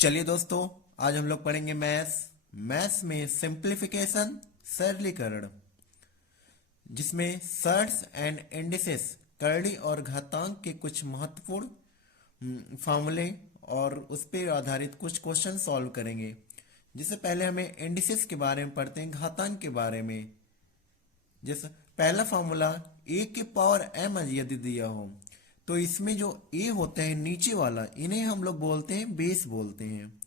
चलिए दोस्तों, आज हम लोग पढ़ेंगे मैथ्स में सिंप्लीफिकेशन, सरलीकरण, जिसमें सर्ट्स एंड इंडिसेस, करड़ी और घातांक के कुछ महत्वपूर्ण फार्मूले और उस पर आधारित कुछ क्वेश्चन सॉल्व करेंगे। जिससे पहले हमें इंडिसेस के बारे में पढ़ते हैं, घातांक के बारे में। जैसे पहला फार्मूला ए के पावर एम यदि दिया हो तो इसमें जो ए होता है नीचे वाला, इन्हें हम लोग बोलते हैं बेस बोलते हैं।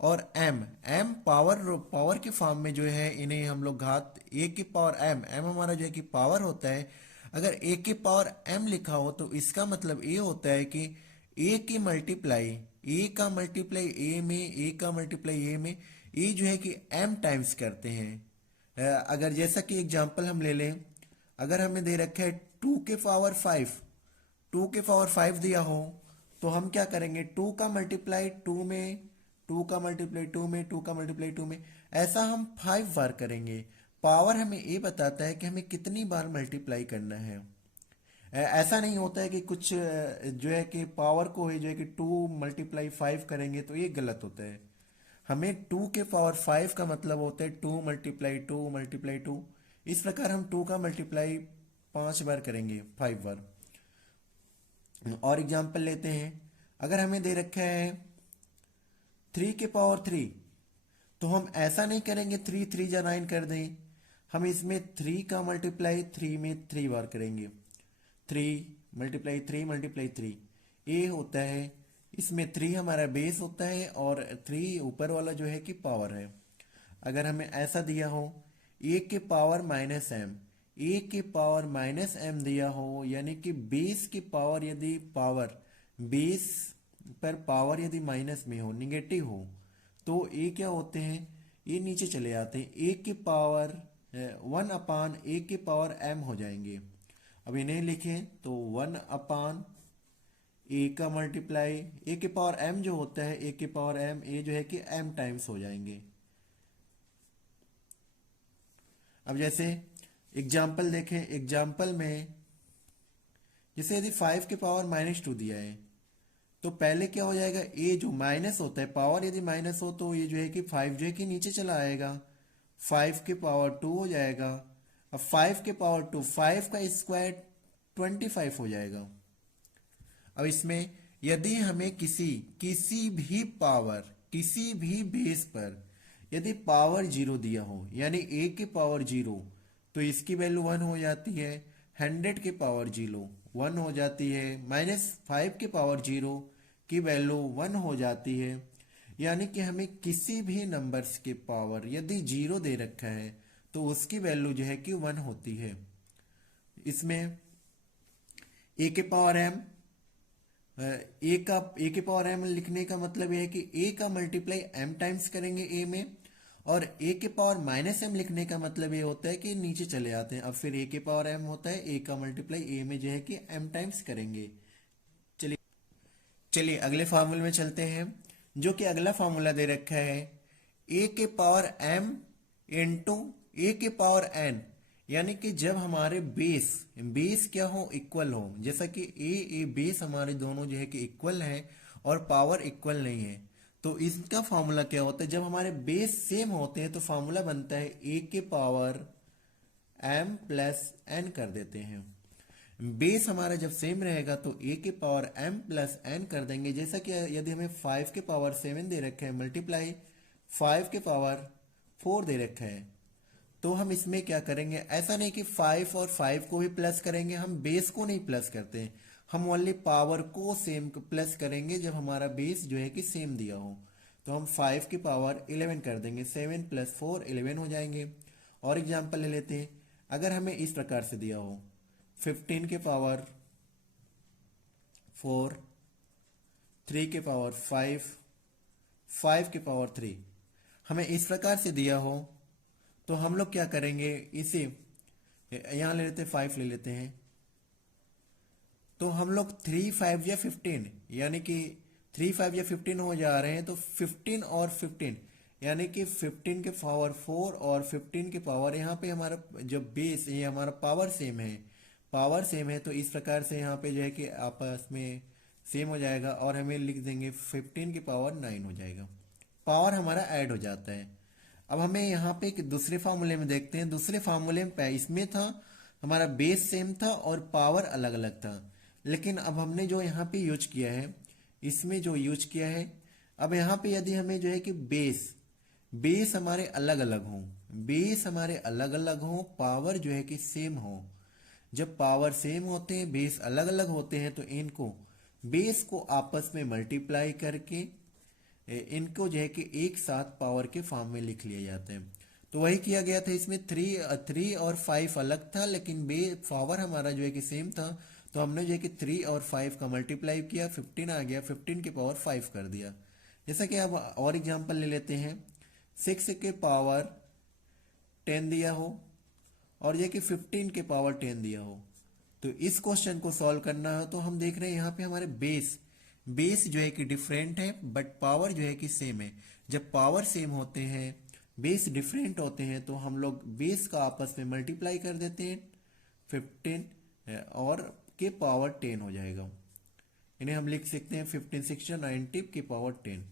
और एम एम पावर के फॉर्म में जो है इन्हें हम लोग घात, ए की पावर एम, एम हमारा जो है कि पावर होता है। अगर ए की पावर एम लिखा हो तो इसका मतलब ये होता है कि ए की मल्टीप्लाई, ए का मल्टीप्लाई ए में, ए का मल्टीप्लाई ए में, ए जो है कि एम टाइम्स करते हैं। अगर जैसा कि एग्जांपल हम ले लें, अगर हमें दे रखा है 2 के पावर 5, 2 के पावर 5 दिया हो तो हम क्या करेंगे, 2 का मल्टीप्लाई 2 में, 2 का मल्टीप्लाई 2 में, 2 का मल्टीप्लाई 2 में, ऐसा हम 5 बार करेंगे। पावर हमें ये बताता है कि हमें कितनी बार मल्टीप्लाई करना है। ऐसा नहीं होता है कि कुछ जो है कि पावर को ही जो है कि 2 × 5 करेंगे तो ये गलत होता है। हमें 2 के पावर 5 का मतलब होता है 2 × 2 × 2। इस प्रकार हम 2 का मल्टीप्लाई 5 बार करेंगे, 5 बार। और एग्जाम्पल लेते हैं, अगर हमें दे रखा है 3 के पावर 3 तो हम ऐसा नहीं करेंगे 3 3 जा 9 कर दें। हम इसमें 3 का मल्टीप्लाई 3 में 3 बार करेंगे। 3 × 3 × 3 ये होता है। इसमें 3 हमारा बेस होता है और 3 ऊपर वाला जो है कि पावर है। अगर हमें ऐसा दिया हो ए के पावर माइनस एम, ए के पावर माइनस एम दिया हो, यानी कि बेस की पावर, यदि पावर बेस पर पावर यदि माइनस में हो, निगेटिव हो, तो ए क्या होते हैं, ये नीचे चले जाते हैं। ए के पावर 1/a के पावर m हो जाएंगे। अब इन्हें लिखें तो 1/a का मल्टीप्लाई ए के पावर m जो होता है, ए के पावर m, ए जो है कि m टाइम्स हो जाएंगे। अब जैसे एग्जाम्पल देखें, एग्जाम्पल में जैसे यदि 5 के पावर -2 दिया है तो पहले क्या हो जाएगा, ए जो माइनस होता है, पावर यदि माइनस हो तो ये जो है कि 5 जो है कि नीचे चला आएगा, 5 के पावर 2 हो जाएगा। अब 5 के पावर 2, 5 का स्क्वायर 25 हो जाएगा। अब इसमें यदि हमें किसी भी पावर, किसी भी बेस पर यदि पावर 0 दिया हो, यानी ए के पावर 0, तो इसकी वैल्यू 1 हो जाती है। 100 के पावर 0 1 हो जाती है। -5 के पावर 0 की वैल्यू 1 हो जाती है। यानी कि हमें किसी भी नंबर्स के पावर यदि 0 दे रखा है तो उसकी वैल्यू जो है कि 1 होती है। इसमें ए के पावर एम, ए के पावर एम लिखने का मतलब यह है कि ए का मल्टीप्लाई एम टाइम्स करेंगे ए में, और ए के पावर माइनस एम लिखने का मतलब ये होता है कि नीचे चले आते हैं। अब फिर ए के पावर एम होता है, ए का मल्टीप्लाई ए में जो है कि एम टाइम्स करेंगे। चलिए चलिए अगले फार्मूले में चलते हैं, जो कि अगला फार्मूला दे रखा है ए के पावर एम इंटू ए के पावर एन। यानी कि जब हमारे बेस क्या हो, इक्वल हो, जैसा कि ए बेस हमारे दोनों जो है कि इक्वल है और पावर इक्वल नहीं है, तो इसका फार्मूला क्या होता है, जब हमारे बेस सेम होते हैं तो फार्मूला बनता है ए के पावर एम प्लस एन कर देते हैं। बेस हमारा जब सेम रहेगा तो ए के पावर एम प्लस एन कर देंगे। जैसा कि यदि हमें 5 के पावर 7 दे रखा है मल्टीप्लाई 5 के पावर 4 दे रखा है, तो हम इसमें क्या करेंगे, ऐसा नहीं कि 5 और 5 को भी प्लस करेंगे, हम बेस को नहीं प्लस करते हैं, हम ओनली पावर को सेम प्लस करेंगे जब हमारा बेस जो है कि सेम दिया हो। तो हम 5 की पावर 11 कर देंगे, 7 + 4 11 हो जाएंगे। और एग्जाम्पल ले लेते हैं, अगर हमें इस प्रकार से दिया हो 15 के पावर 4, 3 के पावर 5, 5 के पावर 3, हमें इस प्रकार से दिया हो तो हम लोग क्या करेंगे, इसे यहां ले लेते हैं, 5 ले लेते हैं, तो हम लोग 3 5 या 15, यानी कि 3 5 या 15 हो जा रहे हैं, तो 15 और 15 यानी कि 15 के पावर 4 और 15 के पावर, यहाँ पे हमारा जब बेस, ये हमारा पावर सेम है, तो इस प्रकार से यहाँ पे जो है कि आपस में सेम हो जाएगा और हमें लिख देंगे 15 की पावर 9 हो जाएगा। पावर हमारा ऐड हो जाता है। अब हमें यहाँ पे एक दूसरे फार्मूले में देखते हैं। दूसरे फार्मूले में इसमें था हमारा बेस सेम था और पावर अलग अलग था, लेकिन अब हमने जो यहाँ पे यूज किया है, इसमें जो यूज किया है, अब यहाँ पे यदि हमें जो है कि बेस बेस हमारे अलग अलग हों, बेस हमारे अलग अलग हों, पावर जो है कि सेम हो। जब पावर सेम होते हैं, बेस अलग अलग होते हैं, तो इनको बेस को आपस में मल्टीप्लाई करके इनको जो है कि एक साथ पावर के फॉर्म में लिख लिया जाते हैं। तो वही किया गया था। इसमें थ्री और 5 अलग था, लेकिन बे पावर हमारा जो है कि सेम था। तो हमने जो है कि 3 और 5 का मल्टीप्लाई किया, 15 आ गया, 15 की पावर 5 कर दिया। जैसा कि अब और एग्जांपल ले लेते हैं। 6 के पावर 10 दिया हो और ये कि 15 के पावर 10 दिया हो, तो इस क्वेश्चन को सॉल्व करना हो तो हम देख रहे हैं यहाँ पे हमारे बेस बेस जो है कि डिफरेंट है बट पावर जो है कि सेम है। जब पावर सेम होते हैं, बेस डिफरेंट होते हैं, तो हम लोग बेस का आपस में मल्टीप्लाई कर देते हैं, 15 और के पावर 10 हो जाएगा। इन्हें हम लिख सकते हैं 15 6 90 के पावर 10।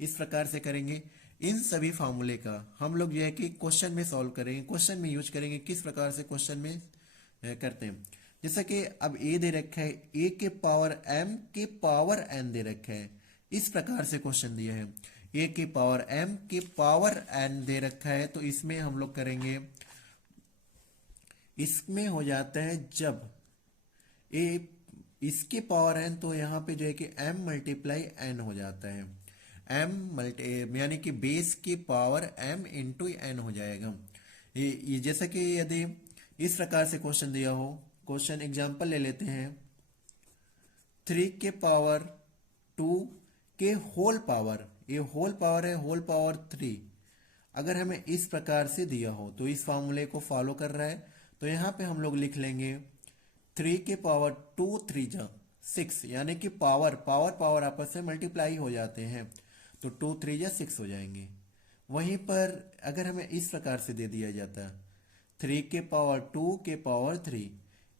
इस प्रकार से करेंगे। इन सभी फार्मूले का हम लोग जो है कि क्वेश्चन में सॉल्व करेंगे, क्वेश्चन में यूज करेंगे, किस प्रकार से क्वेश्चन में करते हैं। जैसा कि अब ए दे रखा है, ए के पावर एम के पावर एन दे रखा है। इस प्रकार से क्वेश्चन दिया है, ए के पावर एम के पावर एन दे रखा है। तो इसमें हम लोग करेंगे, इसमें हो जाता है जब ए इसके पावर एन, तो यहाँ पे जो है कि एम मल्टीप्लाई एन हो जाता है। एम मल्टी यानी कि बेस की पावर एम इंटू एन हो जाएगा। ये जैसा कि यदि इस प्रकार से क्वेश्चन दिया हो, क्वेश्चन एग्जांपल ले लेते हैं। 3 के पावर 2 के होल पावर, ये होल पावर है, होल पावर 3 अगर हमें इस प्रकार से दिया हो तो इस फॉर्मूले को फॉलो कर रहा है। तो यहाँ पे हम लोग लिख लेंगे 3 के पावर 2 3 जा 6, यानी कि पावर पावर पावर आपस में मल्टीप्लाई हो जाते हैं, तो 2 3 जा 6 हो जाएंगे। वहीं पर अगर हमें इस प्रकार से दे दिया जाता 3 के पावर 2 के पावर 3,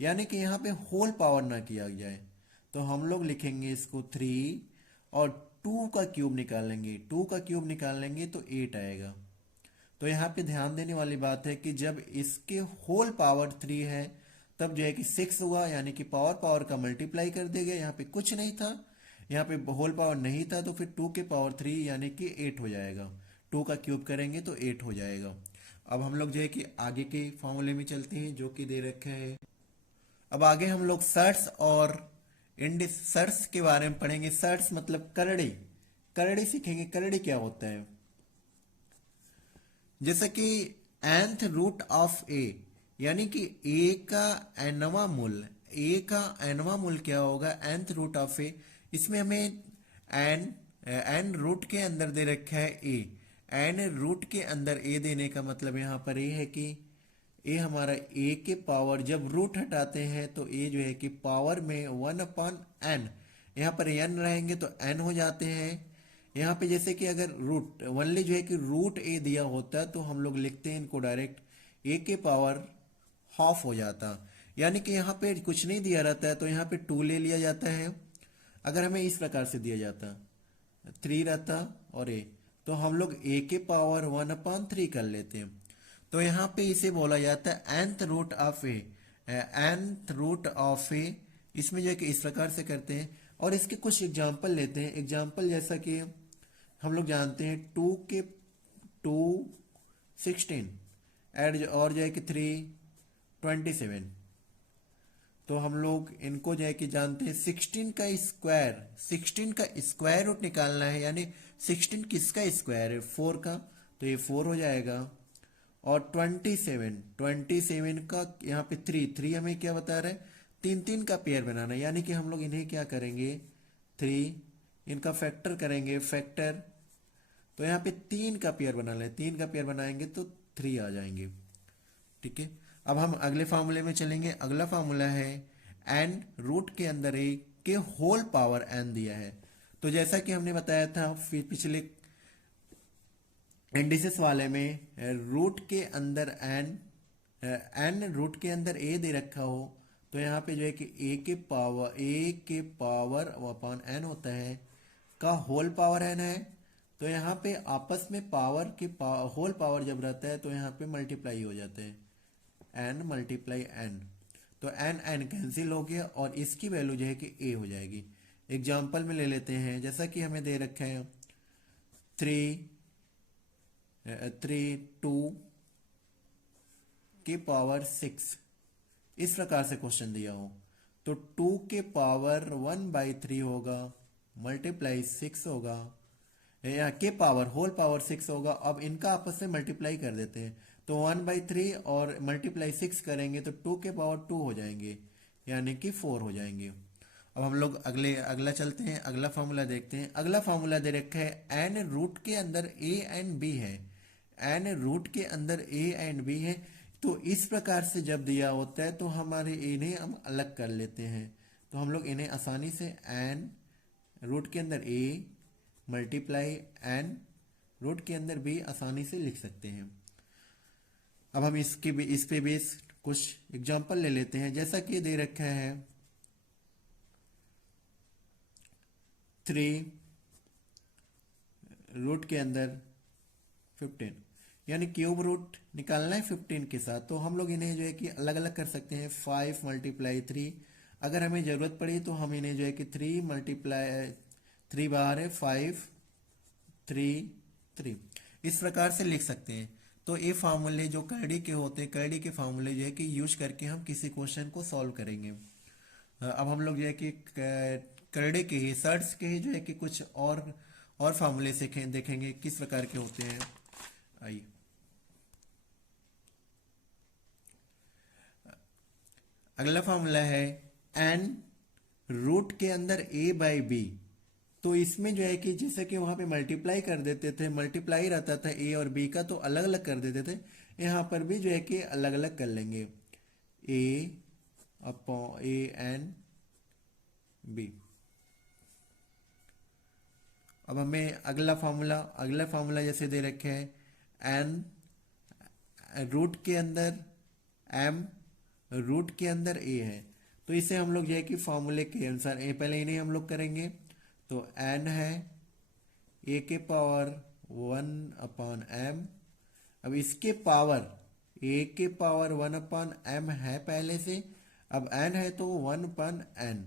यानी कि यहाँ पे होल पावर ना किया जाए, तो हम लोग लिखेंगे इसको 3 और 2 का क्यूब निकालेंगे, 2 का क्यूब निकालेंगे तो 8 आएगा। तो यहाँ पे ध्यान देने वाली बात है कि जब इसके होल पावर 3 है, तब जो है कि 6 हुआ, यानी कि पावर पावर का मल्टीप्लाई कर देगा। यहाँ पे कुछ नहीं था, यहाँ पे होल पावर नहीं था, तो फिर 2 के पावर 3 यानी कि 8 हो जाएगा। 2 का क्यूब करेंगे तो 8 हो जाएगा। अब हम लोग जो है कि आगे के फॉर्मूले में चलते हैं जो कि दे रखा है। अब आगे हम लोग सर्ट्स और इंडिस सर्ट्स के बारे में पढ़ेंगे। सर्ट्स मतलब करड़ी, करड़ी सीखेंगे। करड़ी क्या होता है, जैसे कि nth रूट ऑफ ए, यानी कि ए का nवां मूल, ए का nवां मूल क्या होगा, nth रूट ऑफ ए। इसमें हमें n रूट के अंदर दे रखा है ए, n रूट के अंदर ए देने का मतलब यहाँ पर ये है कि ए हमारा ए के पावर, जब रूट हटाते हैं तो ए जो है कि पावर में 1/n, यहाँ पर n रहेंगे तो n हो जाते हैं। यहाँ पे जैसे कि अगर रूट ओनली जो है कि रूट ए दिया होता तो हम लोग लिखते हैं इनको डायरेक्ट ए के पावर हाफ हो जाता, यानी कि यहाँ पे कुछ नहीं दिया रहता है तो यहाँ पे 2 ले लिया जाता है। अगर हमें इस प्रकार से दिया जाता 3 रहता और ए, तो हम लोग ए के पावर 1/3 कर लेते हैं। तो यहाँ पे इसे बोला जाता है nth root of a, nth root of a. इसमें जो है कि इस प्रकार से करते हैं और इसके कुछ एग्जाम्पल लेते हैं। एग्जाम्पल जैसा कि हम लोग जानते हैं 2 के 2 16 एड और जो है कि 3 27, तो हम लोग इनको जो है कि जानते हैं 16 का स्क्वायर, 16 का स्क्वायर रूट निकालना है, यानी 16 किसका स्क्वायर है, 4 का, तो ये 4 हो जाएगा। और 27 का यहाँ पे 3 हमें क्या बता रहे हैं, 3 का पेयर बनाना है, यानी कि हम लोग इन्हें क्या करेंगे 3 इनका फैक्टर करेंगे, फैक्टर, तो यहाँ पे 3 का पेयर बना लें, 3 का पेयर बनाएंगे तो 3 आ जाएंगे। ठीक है, अब हम अगले फार्मूले में चलेंगे। अगला फार्मूला है n रूट के अंदर ए के होल पावर n दिया है। तो जैसा कि हमने बताया था पिछले इंडिसेस वाले में, रूट के अंदर n रूट के अंदर a दे रखा हो तो यहाँ पे जो है कि a के पावर अपॉन n होता है का होल पावर n है। तो यहाँ पे आपस में होल पावर जब रहता है तो यहाँ पे मल्टीप्लाई हो जाते हैं, n मल्टीप्लाई n। तो n कैंसिल हो गया और इसकी वैल्यू जो है कि a हो जाएगी। एग्जाम्पल में ले लेते हैं, जैसा कि हमें दे रखे हैं 2 के पावर 6, इस प्रकार से क्वेश्चन दिया हो तो 2 के पावर 1/3 होगा मल्टीप्लाई 6 होगा, या के पावर होल पावर 6 होगा। अब इनका आपस में मल्टीप्लाई कर देते हैं तो 1/3 और मल्टीप्लाई 6 करेंगे तो 2 के पावर 2 हो जाएंगे, यानी कि 4 हो जाएंगे। अब हम लोग अगला चलते हैं, अगला फार्मूला देखते हैं। अगला फार्मूला दे रखा है n रूट के अंदर a एंड b है, n रूट के अंदर a एंड b है। तो इस प्रकार से जब दिया होता है तो हमारे इन्हें हम अलग कर लेते हैं। तो हम लोग इन्हें आसानी से n रूट के अंदर a मल्टीप्लाई n रूट के अंदर b आसानी से लिख सकते हैं। अब हम इस पे बेस कुछ एग्जांपल ले लेते हैं, जैसा कि दे रखा है 3 रूट के अंदर 15, यानी क्यूब रूट निकालना है 15 के साथ। तो हम लोग इन्हें जो है कि अलग अलग कर सकते हैं, 5 मल्टीप्लाई 3। अगर हमें ज़रूरत पड़ी तो हम इन्हें जो है कि 3 मल्टीप्लाई 3 बाहर है 5 3 3, इस प्रकार से लिख सकते हैं। तो ये फार्मूले जो करड़ी के होते हैं, करड़ी के फार्मूले जो है कि यूज करके हम किसी क्वेश्चन को सॉल्व करेंगे। अब हम लोग जो है कि करड़े के ही सर्ट्स के ही जो है कि कुछ और फार्मूले देखेंगे किस प्रकार के होते हैं। आइए, अगला फार्मूला है n रूट के अंदर a/b। तो इसमें जो है कि जैसे कि वहां पे मल्टीप्लाई कर देते थे, मल्टीप्लाई रहता था a और b का, तो अलग अलग कर देते थे। यहाँ पर भी जो है कि अलग अलग कर लेंगे, a/n b। अब हमें अगला फार्मूला जैसे दे रखे हैं n रूट के अंदर m रूट के अंदर a है। तो इसे हम लोग जो है कि फार्मूले के अनुसार पहले इन्हें हम लोग करेंगे। तो n है a के पावर 1/m। अब इसके पावर a के पावर 1/m है पहले से, अब n है तो 1/n।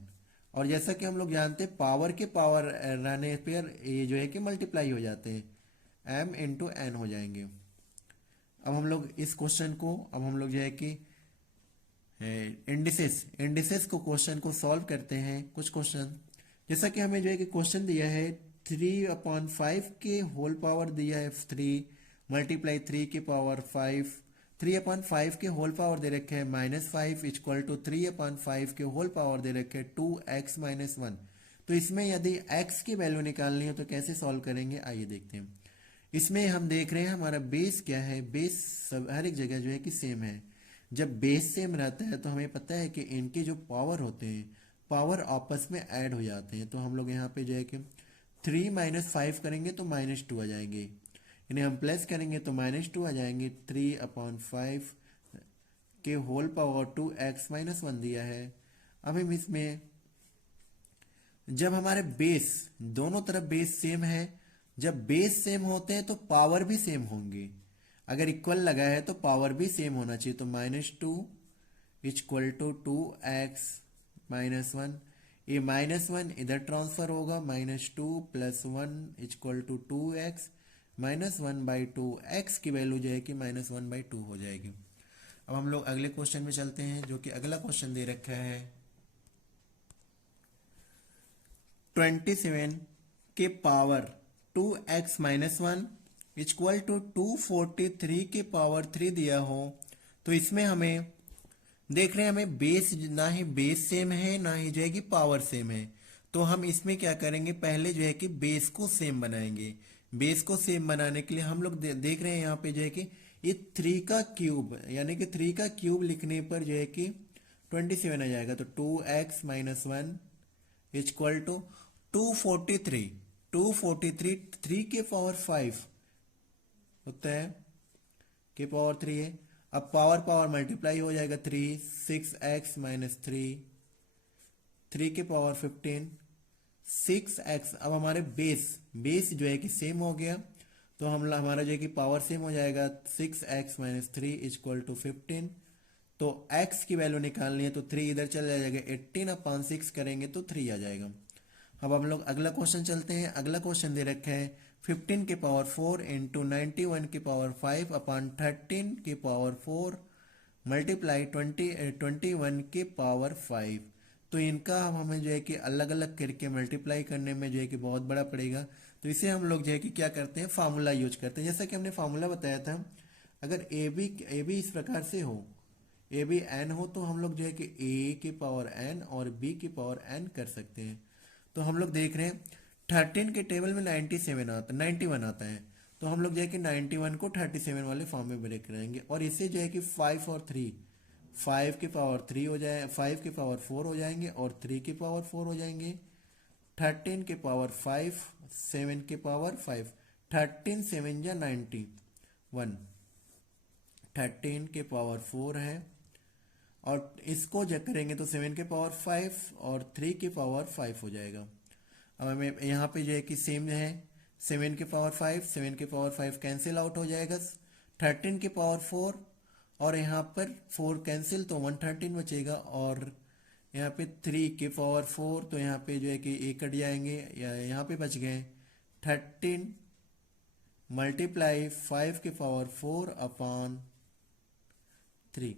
और जैसा कि हम लोग जानते हैं पावर के पावर रहने पर ये जो है कि मल्टीप्लाई हो जाते हैं, m इंटू n हो जाएंगे। अब हम लोग इस क्वेश्चन को जो है कि इंडिसेस को क्वेश्चन को सॉल्व करते हैं। कुछ क्वेश्चन जैसा कि हमें जो है कि क्वेश्चन दिया है 3/5 के होल पावर दिया है 3 मल्टीप्लाई 3 के पावर 5, 3/5 के होल पावर दे रखे हैं -5 इक्वल टू 3/5 के होल पावर दे रखे हैं 2x - 1। तो इसमें यदि x की वैल्यू निकालनी हो तो कैसे सॉल्व करेंगे, आइए देखते हैं। इसमें हम देख रहे हैं हमारा बेस क्या है, बेस सब हर एक जगह जो है कि सेम है। जब बेस सेम रहता है तो हमें पता है कि इनके जो पावर होते हैं, पावर आपस में ऐड हो जाते हैं। तो हम लोग यहाँ पे जो है कि 3 - 5 करेंगे तो -2 आ जाएंगे, इन्हें हम प्लस करेंगे तो -2 आ जाएंगे। 3/5 के होल पावर 2x - 1 दिया है। अब हम इसमें जब हमारे बेस दोनों तरफ बेस सेम है, जब बेस सेम होते हैं तो पावर भी सेम होंगे। अगर इक्वल लगा है तो पावर भी सेम होना चाहिए। तो -2 इक्वल टू 2x - 1, ये -1 इधर ट्रांसफर होगा, -2 + 1 इक्वल टू 2x - 1/2। x की वैल्यू जो है कि -1/2 हो जाएगी। अब हम लोग अगले क्वेश्चन में चलते हैं, जो कि अगला क्वेश्चन दे रखा है 27 के पावर 2x - 1 इक्वल टू 243 के पावर 3 दिया हो। तो इसमें हमें देख रहे हैं हमें बेस ना ही बेस सेम है ना ही जो है कि पावर सेम है। तो हम इसमें क्या करेंगे, पहले जो है कि बेस को सेम बनाएंगे। बेस को सेम बनाने के लिए हम लोग देख रहे हैं यहाँ पे जो है कि ये 3 का क्यूब, यानी कि 3 का क्यूब लिखने पर जो है कि 27 आ जाएगा। तो 2x - 1 इक्वल टू 243, 3 के पावर 5 होता है, के पावर 3 है। अब पावर पावर मल्टीप्लाई हो जाएगा, 3 6x माइनस 3 के पावर 15 6x। अब हमारे बेस जो है कि सेम हो गया, तो हम हमारा जो है कि पावर सेम हो जाएगा, 6x माइनस 3 इक्वल टू 15। तो x की वैल्यू निकालनी है तो 3 इधर चला जाएगा, 18/6 करेंगे तो 3 आ जाएगा। अब हम लोग अगला क्वेश्चन चलते हैं। अगला क्वेश्चन दे रखे हैं 15 के पावर 4 इंटू 91 के पावर 5 अपॉन 13 के पावर 4 मल्टीप्लाई 21 के पावर 5। तो इनका हमें जो है कि अलग अलग करके मल्टीप्लाई करने में जो है कि बहुत बड़ा पड़ेगा। तो इसे हम लोग जो है कि क्या करते हैं, फार्मूला यूज करते हैं। जैसा कि हमने फार्मूला बताया था, अगर ए बी इस प्रकार से हो, ए बी एन हो, तो हम लोग जो है कि ए के पावर एन और बी के पावर एन कर सकते हैं। तो हम लोग देख रहे हैं 13 के टेबल में 91 आता है, तो हम लोग जो है कि 91 को 37 वाले फॉर्म में ब्रेक करेंगे। और इसे जो है कि 5 और 3, 5 के पावर 3 हो जाए, 5 के पावर 4 हो जाएंगे और 3 के पावर 4 हो जाएंगे। 13 के पावर 5, 7 के पावर 5, 13 7 या 91, 13 के पावर 4 है। और इसको जब करेंगे तो 7 के पावर 5 और 3 के पावर 5 हो जाएगा। अब हमें यहाँ पे जो है कि सेम है, 7 के पावर 5, 7 के पावर 5 कैंसिल आउट हो जाएगा, 13 के पावर 4 और यहाँ पर 4 कैंसिल तो 113 बचेगा। और यहाँ पे 3 के पावर 4, तो यहाँ पे जो है कि ए कट जाएंगे, या यहाँ पे बच गए 13 मल्टीप्लाई 5 के पावर 4 अपॉन 3।